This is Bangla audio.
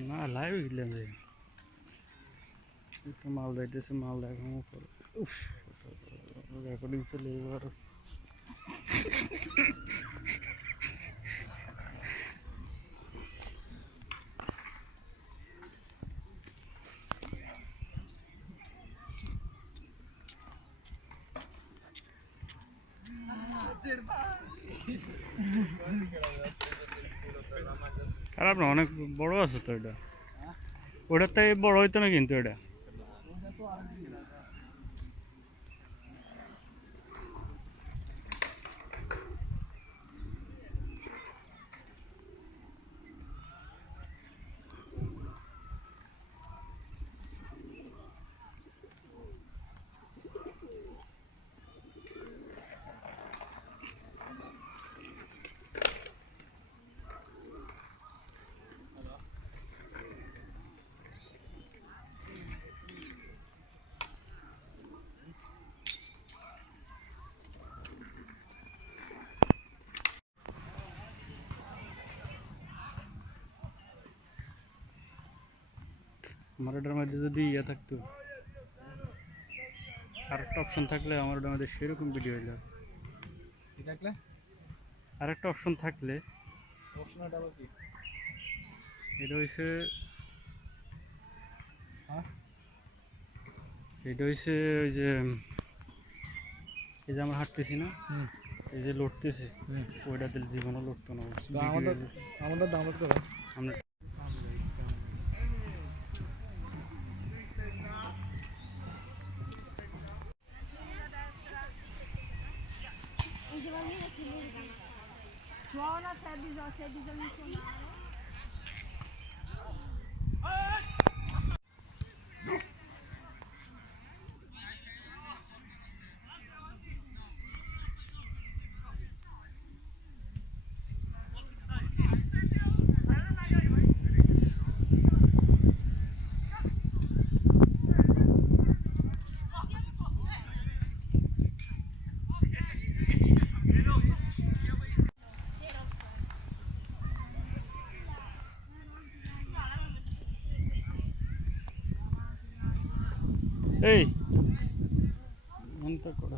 না লাইভ গেলাম রে তো মাল দাইতেছে মাল দেখাবো রেকর্ডিং চলে এবার খারাপ না অনেক বড় আছে তো এটা। ওটার থেকে বড় হইতো না কিন্তু এটা। আমার ওটার মধ্যে যদি ইয়ে থাকতো আর একটা অপশন থাকলে আমার ওটার মধ্যে সেরকম ভিডিও হইল। থাকলে? আর একটা অপশন থাকলে অপশনটা আবার কি? এটা হইছে হ্যাঁ? এটা হইছে ওই যে এই যে আমরা হাঁটতেছি না এই যে লড়তেছি ওইটা দিলে জীবনও লড়তো না। আমাদের আমাদের দাম করো। আমরা Suona serve bisogno, serve şey bisogno suonare. ಏಯ್. ಅಂತ ಕೊಡ.